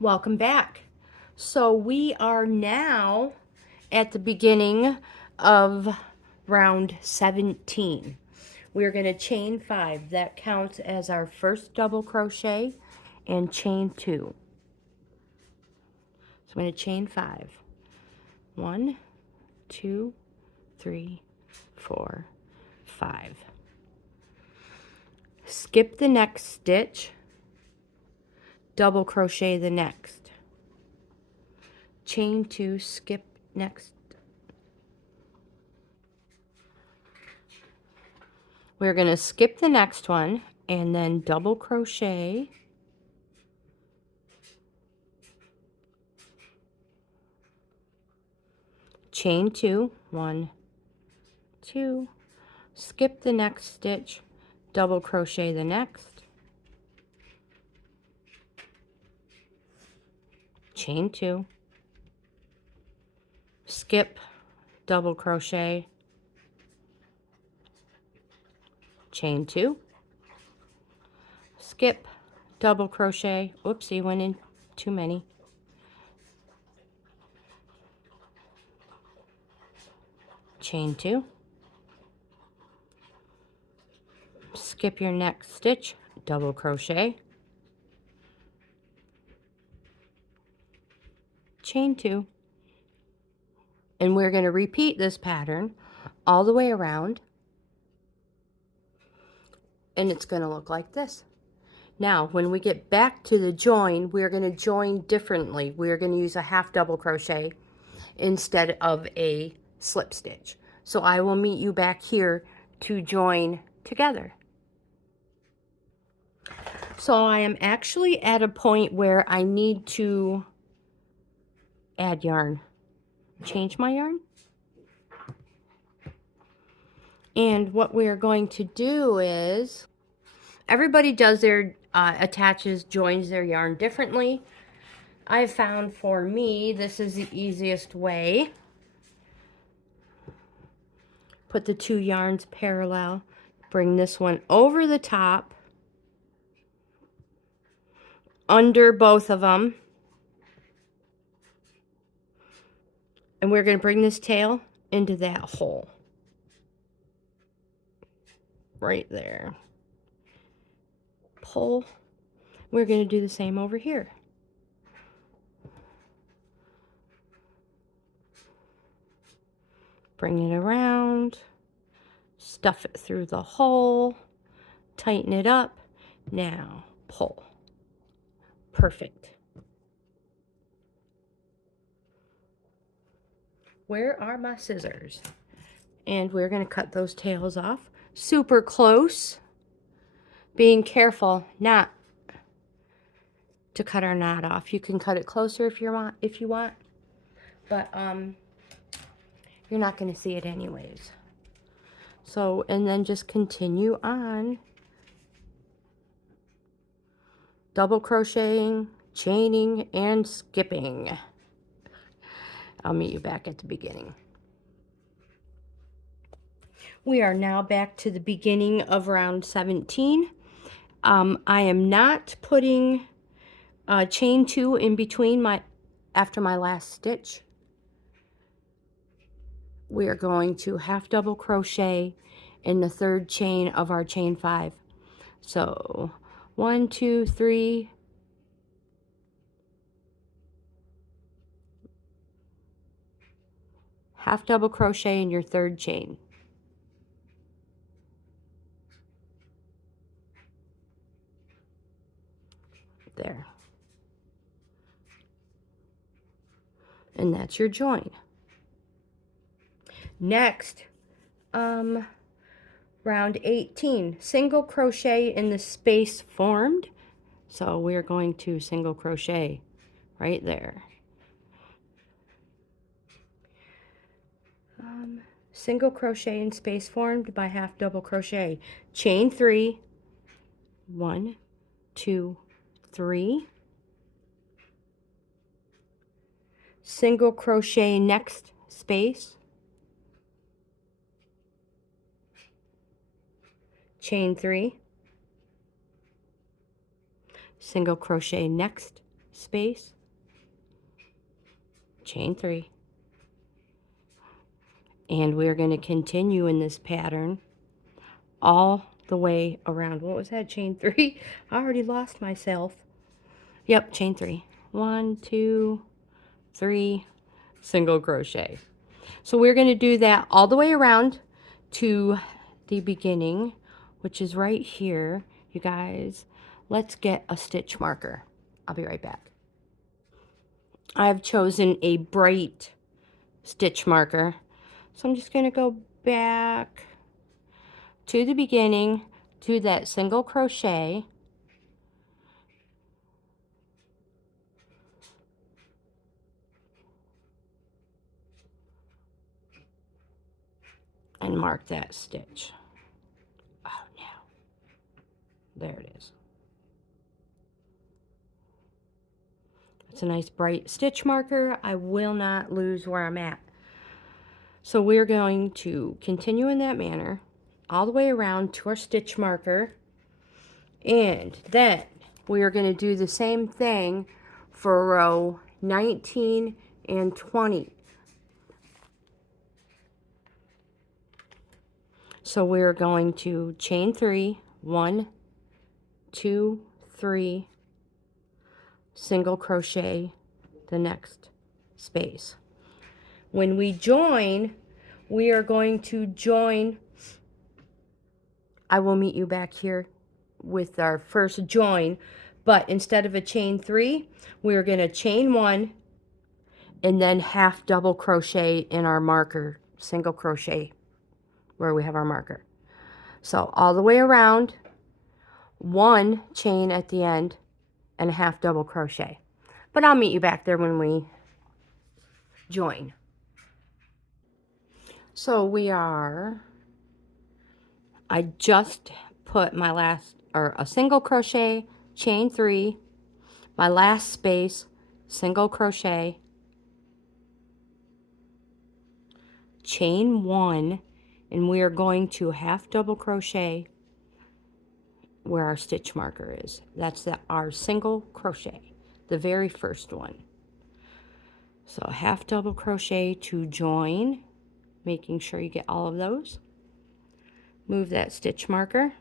Welcome back. So we are now at the beginning of round 17. We're going to chain 5. That counts as our first double crochet and chain 2. So I'm going to chain 5. 1, 2, 3, 4, 5. Skip the next stitch. Double crochet the next. Chain 2, skip next. We're going to skip the next one and then double crochet. Chain 2, 1, 2, skip the next stitch, double crochet the next, chain 2, skip, double crochet, chain 2, skip, double crochet, oopsie, went in too many, chain 2, skip your next stitch, double crochet, chain 2, and we're going to repeat this pattern all the way around, and it's going to look like this. Now when we get back to the join, we're going to join differently. We're going to use a half double crochet instead of a slip stitch. So I will meet you back here to join together. So I am actually at a point where I need to add yarn. Change my yarn. And what we're going to do is, everybody does their, joins their yarn differently. I found for me, this is the easiest way. Put the 2 yarns parallel, bring this one over the top, under both of them, and we're going to bring this tail into that hole right there. Pull. We're going to do the same over here. Bring it around, stuff it through the hole, tighten it up. Now pull. Perfect. Where are my scissors? And we're going to cut those tails off super close, being careful not to cut our knot off. You can cut it closer if you want, but you're not going to see it anyways. So, and then just continue on, double crocheting, chaining, and skipping. I'll meet you back at the beginning. We are now back to the beginning of round 17. I am not putting chain 2 in between after my last stitch. We are going to half double crochet in the 3rd chain of our chain 5. So 1, 2, 3, half double crochet in your 3rd chain. There. And that's your join. Next, round 18, single crochet in the space formed. So we're going to single crochet right there. Single crochet in space formed by half double crochet. Chain 3, 1, 2, 3. Single crochet next space. Chain 3. Single crochet next space, chain 3, and we're going to continue in this pattern all the way around. What was that? Chain 3? I already lost myself. Yep, chain 3. 1, 2, 3, single crochet. So we're going to do that all the way around to the beginning, which is right here. You guys, let's get a stitch marker. I'll be right back. I've chosen a bright stitch marker, so I'm just going to go back to the beginning, to that single crochet, and mark that stitch. Oh no, there it is. It's a nice bright stitch marker. I will not lose where I'm at. So we're going to continue in that manner all the way around to our stitch marker, and then we are going to do the same thing for row 19 and 20. So we're going to chain 3, 1, 2, 3, single crochet the next space. When we join, we are going to join. I will meet you back here with our first join, but instead of a chain 3, we're going to chain 1 and then half double crochet in our marker, single crochet where we have our marker. So all the way around, 1 chain at the end and a half double crochet. But I'll meet you back there when we join. So we are, I just put my last, or a single crochet, chain 3, my last space, single crochet, chain 1, and we are going to half double crochet where our stitch marker is. That's our single crochet, the very first one. So half double crochet to join, making sure you get all of those. Move that stitch marker,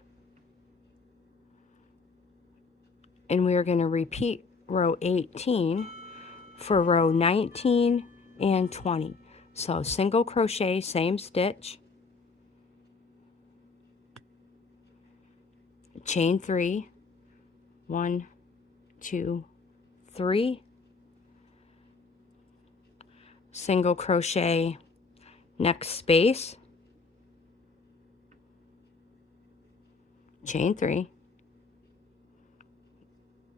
and we are going to repeat row 18 for row 19 and 20. So single crochet, same stitch, chain 3, 1, 2, 3, single crochet next space, chain 3,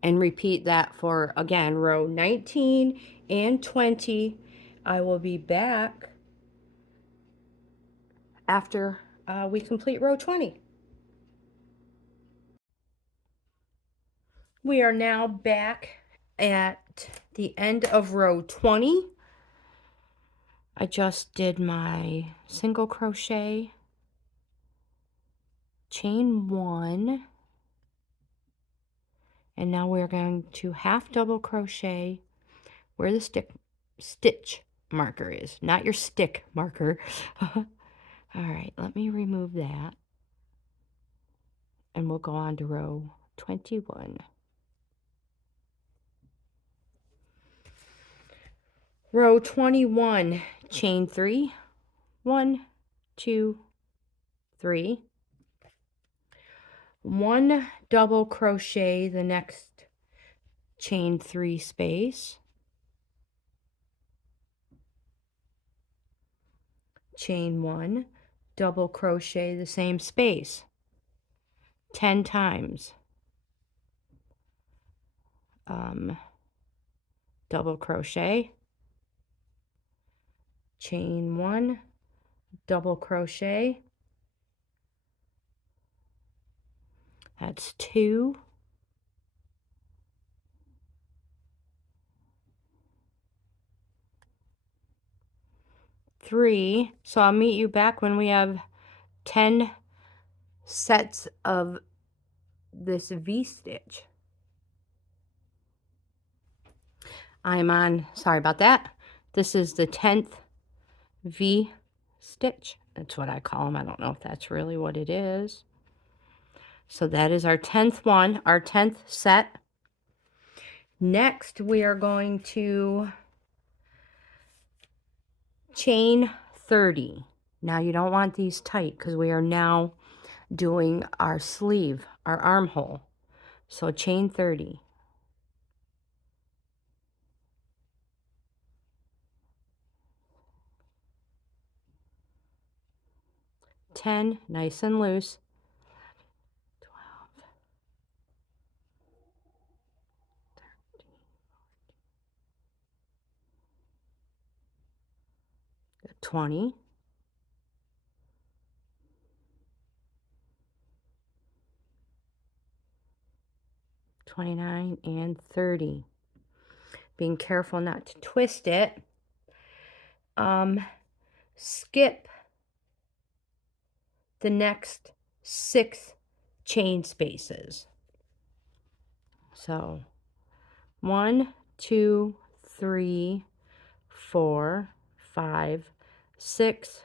and repeat that for, again, row 19 and 20. I will be back after we complete row 20. We are now back at the end of row 20. I just did my single crochet, chain 1, and now we're going to half double crochet where the stitch marker is, not your stick marker. All right, let me remove that, and we'll go on to row 21. Row 21, chain 3, 1, 2, 3, 1 double crochet the next chain 3 space, chain 1, double crochet the same space 10 times, double crochet, chain 1, double crochet, that's 2, three. So I'll meet you back when we have 10 sets of this V-stitch. I'm on, sorry about that. This is the 10th V stitch. That's what I call them. I don't know if that's really what it is. So that is our 10th one, our 10th set. Next, we are going to chain 30. Now you don't want these tight because we are now doing our sleeve, our armhole. So chain 30. 10, nice and loose. 12, 13, 20, 29, and 30. Being careful not to twist it. Skip the next 6 chain spaces. So 1, 2, 3, 4, 5, 6.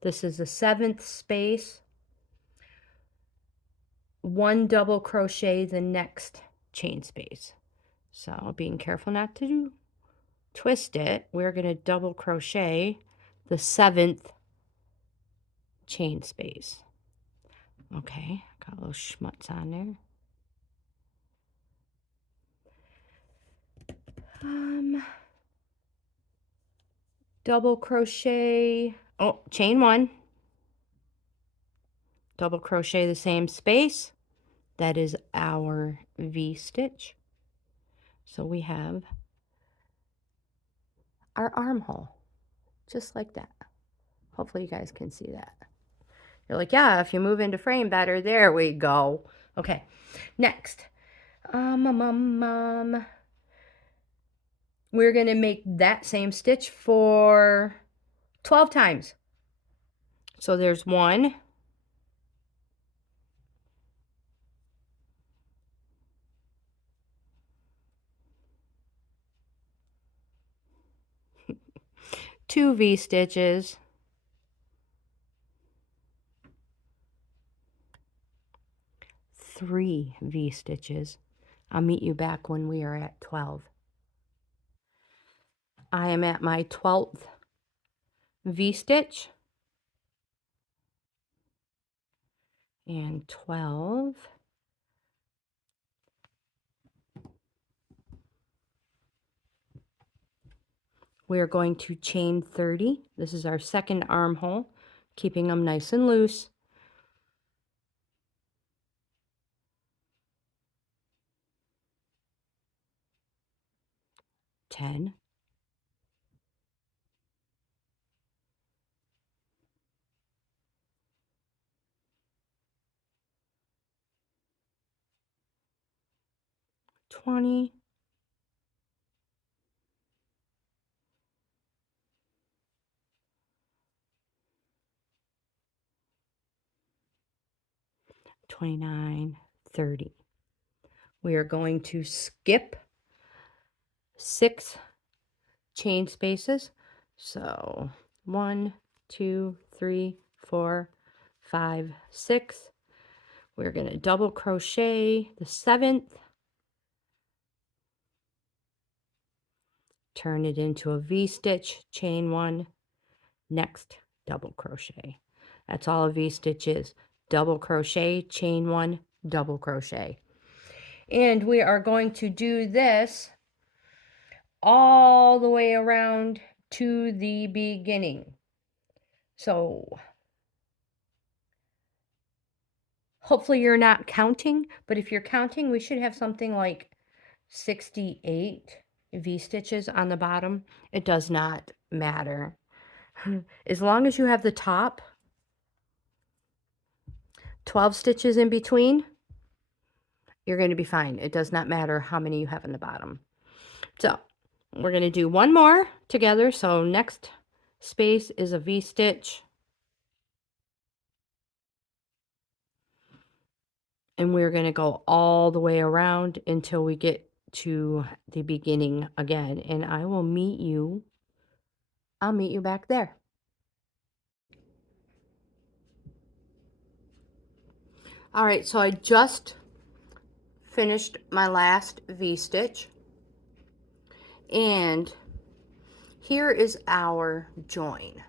This is the 7th space. 1 double crochet the next chain space. So being careful not to twist it, we're going to double crochet the 7th chain space. Okay, got a little schmutz on there. Double crochet, oh, chain 1, double crochet the same space. That is our V stitch. So we have our armhole, just like that. Hopefully you guys can see that. You're like, yeah, if you move into frame better, there we go. Okay, next. We're gonna make that same stitch for 12 times. So there's 1, 2 V stitches, 3 V stitches. I'll meet you back when we are at 12. I am at my 12th V stitch. And 12. We are going to chain 30. This is our second armhole, keeping them nice and loose. 10, 20, 29, 30. We are going to skip 6 chain spaces. So 1, 2, 3, 4, 5, 6. We're going to double crochet the 7th, turn it into a V stitch, chain 1, next double crochet. That's all a V stitch is. Double crochet, chain 1, double crochet. And we are going to do this all the way around to the beginning. So hopefully you're not counting, but if you're counting, we should have something like 68 V stitches on the bottom. It does not matter. As long as you have the top 12 stitches in between, you're going to be fine. It does not matter how many you have in the bottom. So we're going to do one more together. So next space is a V stitch. And we're going to go all the way around until we get to the beginning again, and I'll meet you back there. All right, so I just finished my last V-stitch, and here is our join.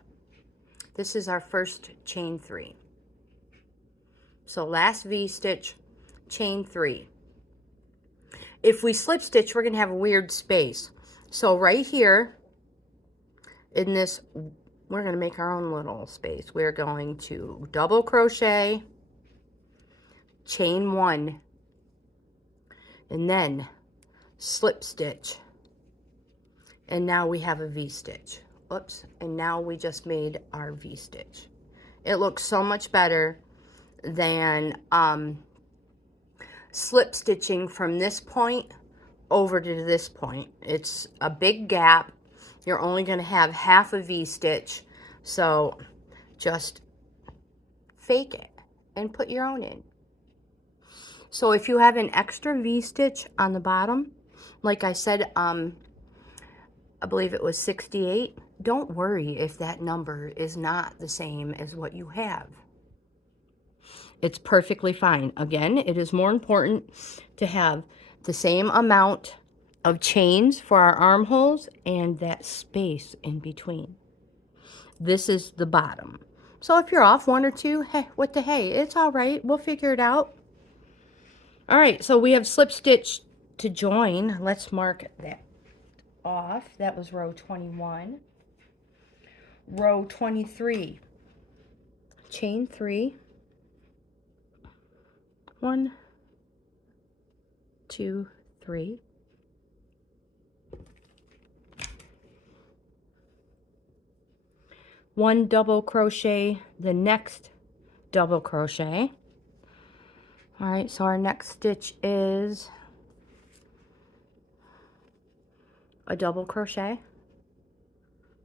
This is our first chain 3. So last V-stitch, chain 3. If we slip stitch, we're going to have a weird space. So right here in this, we're going to make our own little space. We're going to double crochet, chain 1, and then slip stitch. And now we have a V-stitch. Oops, and now we just made our V-stitch. It looks so much better than slip stitching from this point over to this point. It's a big gap. You're only going to have half a V-stitch, so just fake it and put your own in. So if you have an extra V-stitch on the bottom, like I said, I believe it was 68, don't worry if that number is not the same as what you have. It's perfectly fine. Again, it is more important to have the same amount of chains for our armholes and that space in between. This is the bottom. So if you're off 1 or 2, hey, what the hey, it's all right. We'll figure it out. All right, so we have slip stitch to join. Let's mark that off. That was row 21. Row 23, chain 3. 1, 2, 3. One double crochet, the next double crochet. All right, so our next stitch is a double crochet.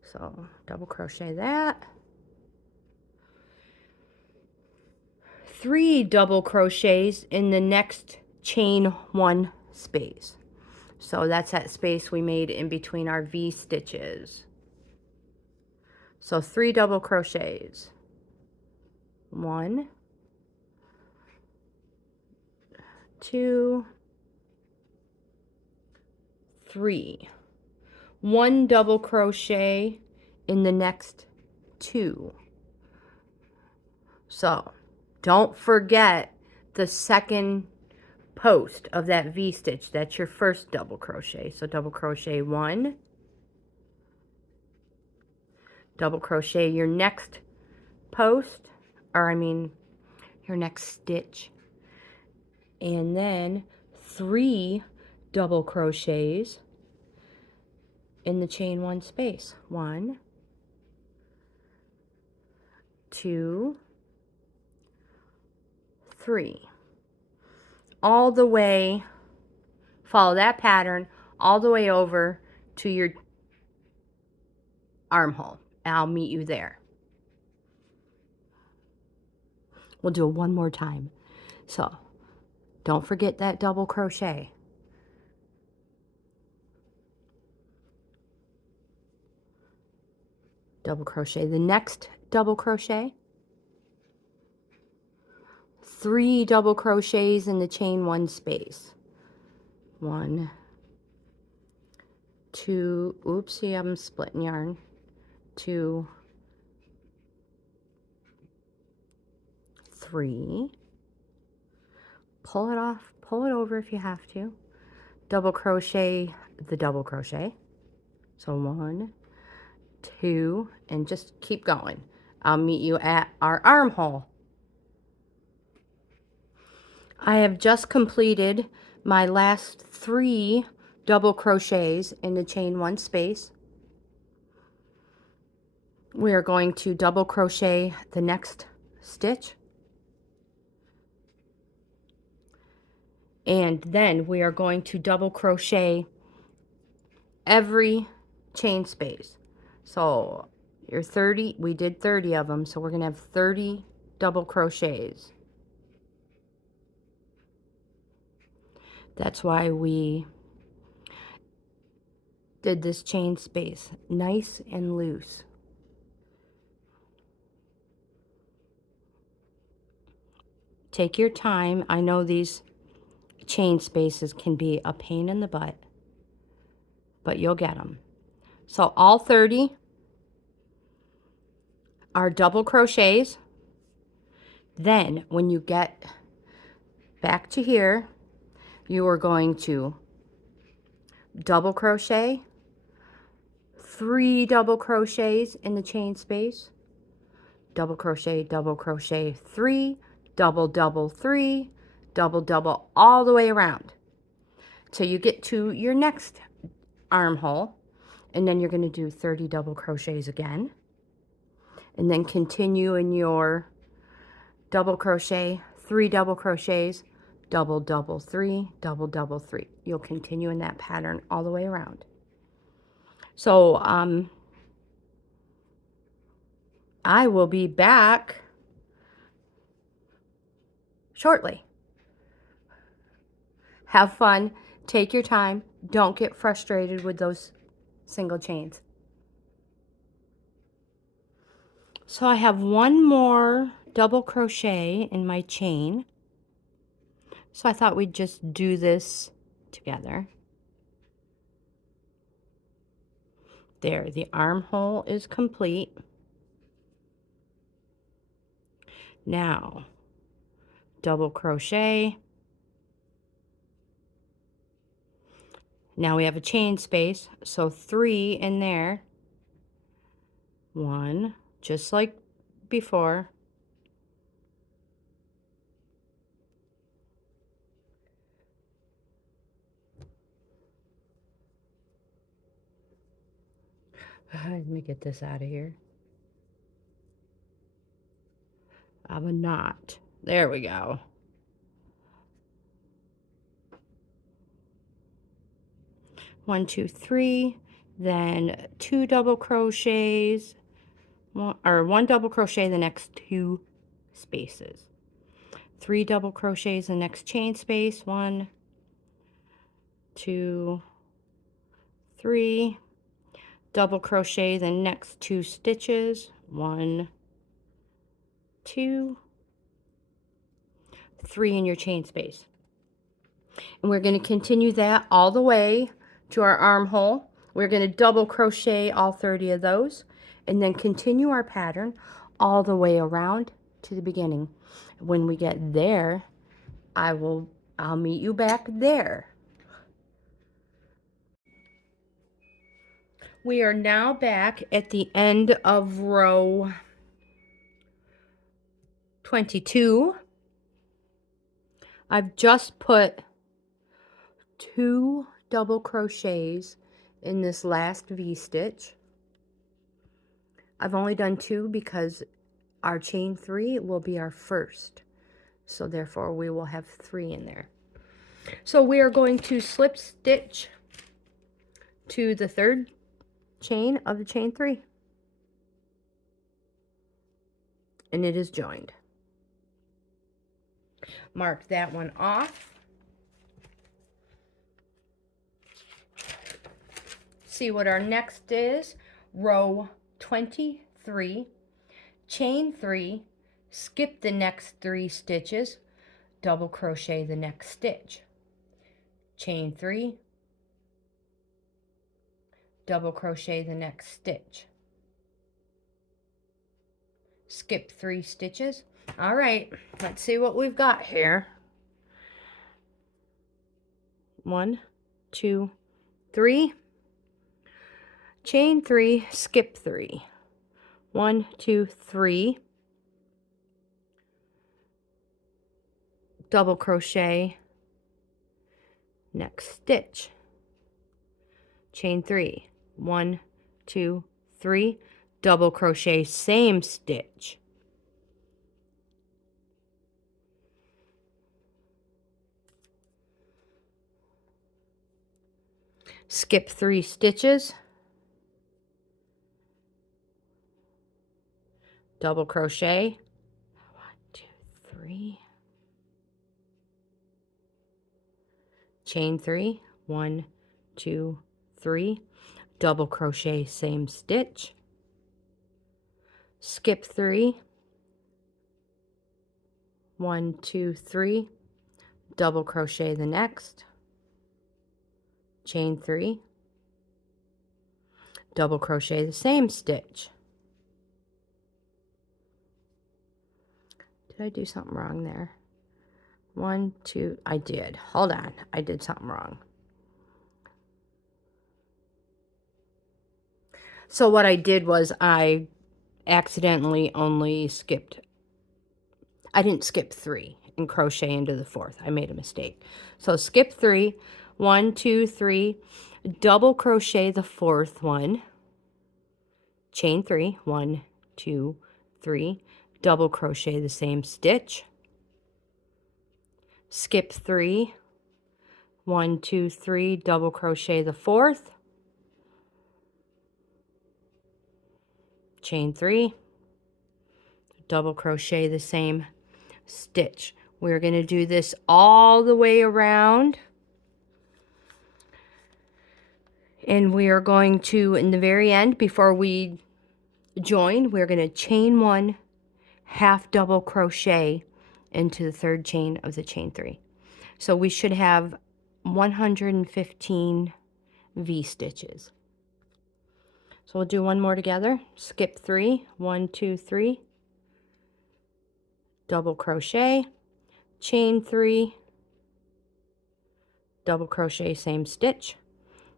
So double crochet that. 3 double crochets in the next chain 1 space. So that's that space we made in between our V stitches. So 3 double crochets. 1, 2, 3. 1 double crochet in the next 2. So don't forget the second post of that V-stitch. That's your first double crochet. So double crochet 1, double crochet your next post, or I mean your next stitch, and then 3 double crochets in the chain 1 space. 1, 2, 3. All the way, follow that pattern all the way over to your armhole. I'll meet you there. We'll do it one more time. So don't forget that double crochet. Double crochet the next double crochet. 3 double crochets in the chain 1 space. 1, 2, oopsie, I'm splitting yarn. 2, 3. Pull it off, pull it over if you have to. Double crochet the double crochet. So 1, 2, and just keep going. I'll meet you at our armhole. I have just completed my last 3 double crochets in the chain 1 space. We are going to double crochet the next stitch, and then we are going to double crochet every chain space. So your 30, we did 30 of them, so we're going to have 30 double crochets. That's why we did this chain space nice and loose. Take your time. I know these chain spaces can be a pain in the butt, but you'll get them. So all 30 are double crochets. Then when you get back to here, you are going to double crochet, 3 double crochets in the chain space, double crochet, 3, double, double, 3, double, double, all the way around till you get to your next armhole, and then you're going to do 30 double crochets again, and then continue in your double crochet, 3 double crochets, double, double, 3, double, double, 3. You'll continue in that pattern all the way around. So I will be back shortly. Have fun, take your time, don't get frustrated with those single chains. So I have one more double crochet in my chain. So I thought we'd just do this together. There, the armhole is complete. Now, double crochet. Now we have a chain space, so 3 in there. 1, just like before. Let me get this out of here. I have a knot. There we go. One, 2, 3, then 2 double crochets, one double crochet the next 2 spaces, 3 double crochets the next chain space, 1, 2, 3, double crochet the next 2 stitches, 1, 2, 3 in your chain space. And we're going to continue that all the way to our armhole. We're going to double crochet all 30 of those and then continue our pattern all the way around to the beginning. When we get there, I'll meet you back there. We are now back at the end of row 22. I've just put 2 double crochets in this last V-stitch. I've only done 2 because our chain 3 will be our first. So therefore we will have 3 in there. So we are going to slip stitch to the 3rd chain of the chain 3. And it is joined. Mark that one off. See what our next is. Row 23, chain 3, skip the next 3 stitches, double crochet the next stitch, chain 3, double crochet the next stitch, skip 3 stitches. All right, let's see what we've got here. 1, 2, 3, chain 3, skip 3, 1, 2, 3, double crochet next stitch, chain 3, 1, 2, 3, double crochet same stitch, skip 3 stitches, double crochet, 1, 2, 3, chain 3, 1, 2, 3, double crochet, same stitch, skip 3, 1, 2, 3, double crochet the next, chain 3, double crochet the same stitch. Did I do something wrong there? 1, 2, I did. Hold on, I did something wrong. So what I did was I accidentally only skipped, I didn't skip 3 and crochet into the 4th. I made a mistake. So skip 3, 1, 2, 3, double crochet the 4th one, chain 3, 1, 2, 3, double crochet the same stitch, skip 3, 1, 2, 3, double crochet the 4th, chain 3, double crochet the same stitch. We're going to do this all the way around, and we are going to, in the very end, before we join, we're going to chain 1, half double crochet into the 3rd chain of the chain 3. So we should have 115 V stitches. So we'll do one more together. Skip 3, 1, 2, 3, double crochet, chain 3, double crochet, same stitch.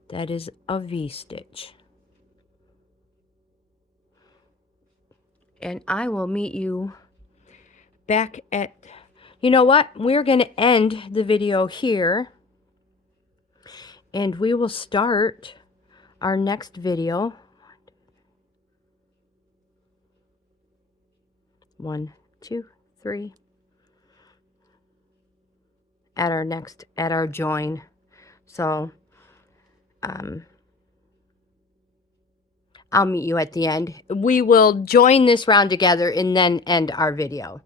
That is a V stitch. And I will meet you back at, you know what? We're going to end the video here, and we will start our next video. 1, 2, 3. At our join. So I'll meet you at the end. We will join this round together and then end our video.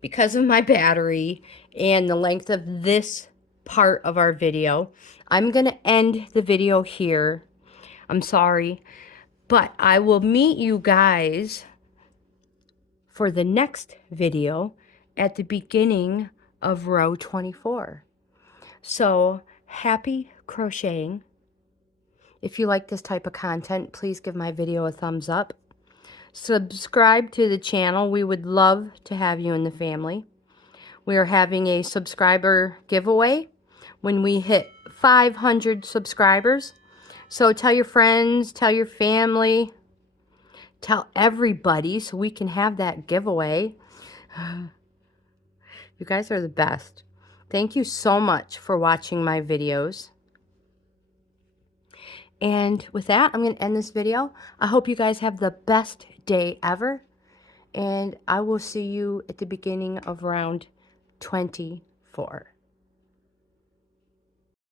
Because of my battery and the length of this part of our video, I'm going to end the video here. I'm sorry, but I will meet you guys for the next video at the beginning of row 24. So happy crocheting. If you like this type of content, please give my video a thumbs up. Subscribe to the channel. We would love to have you in the family. We are having a subscriber giveaway when we hit 500 subscribers. So tell your friends, tell your family, tell everybody so we can have that giveaway. You guys are the best. Thank you so much for watching my videos. And with that, I'm going to end this video. I hope you guys have the best day ever. And I will see you at the beginning of round 24.